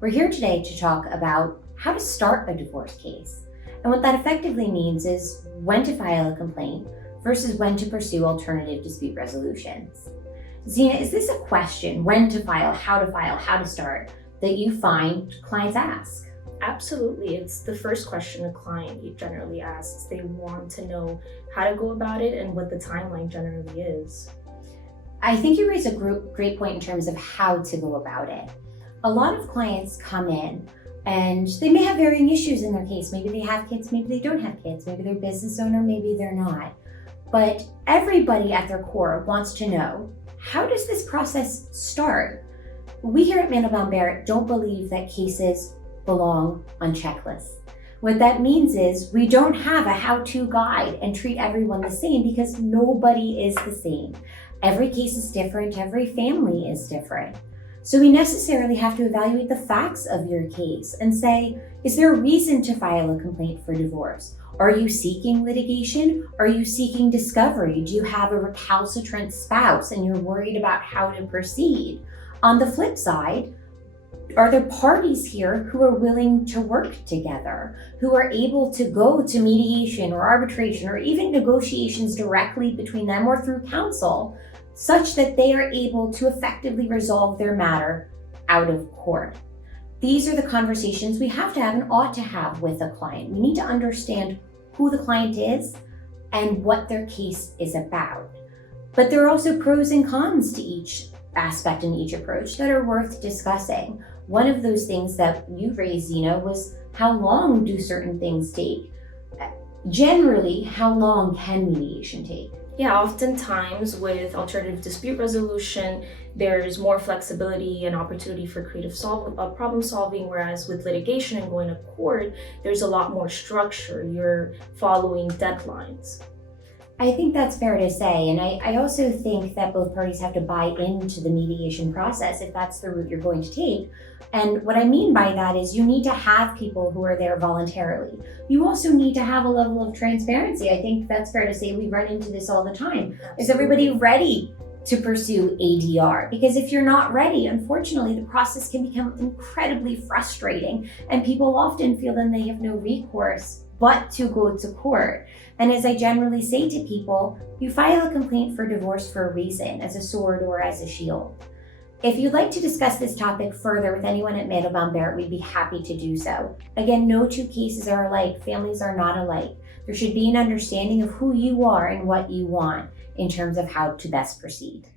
We're here today to talk about how to start a divorce case. And what that effectively means is when to file a complaint versus when to pursue alternative dispute resolutions. Xena, is this a question, when to file, how to start, that you find clients ask? Absolutely. It's the first question a client generally asks. They want to know how to go about it and what the timeline generally is. I think you raise a great point in terms of how to go about it. A lot of clients come in and they may have varying issues in their case. Maybe they have kids, maybe they don't have kids, maybe they're a business owner, maybe they're not. But everybody at their core wants to know, how does this process start? We here at Mandelbaum Barrett don't believe that cases belong on checklists. What that means is we don't have a how-to guide and treat everyone the same because nobody is the same. Every case is different, every family is different. So we necessarily have to evaluate the facts of your case and say, is there a reason to file a complaint for divorce? Are you seeking litigation? Are you seeking discovery? Do you have a recalcitrant spouse and you're worried about how to proceed? On the flip side, are there parties here who are willing to work together, who are able to go to mediation or arbitration or even negotiations directly between them or through counsel, such that they are able to effectively resolve their matter out of court? These are the conversations we have to have and ought to have with a client. We need to understand who the client is and what their case is about. But there are also pros and cons to each aspect and each approach that are worth discussing. One of those things that you raised, Xena, was how long do certain things take? Generally, how long can mediation take? Yeah, oftentimes with alternative dispute resolution, there's more flexibility and opportunity for creative problem solving, whereas with litigation and going to court, there's a lot more structure. You're following deadlines. I think that's fair to say, and I also think that both parties have to buy into the mediation process if that's the route you're going to take. And what I mean by that is you need to have people who are there voluntarily. You also need to have a level of transparency. I think that's fair to say. We run into this all the time. Is everybody ready to pursue ADR? Because if you're not ready, unfortunately, the process can become incredibly frustrating, and people often feel then they have no recourse but to go to court. And as I generally say to people, you file a complaint for divorce for a reason, as a sword or as a shield. If you'd like to discuss this topic further with anyone at Mandelbaum Barrett, we'd be happy to do so. Again, no two cases are alike. Families are not alike. There should be an understanding of who you are and what you want in terms of how to best proceed.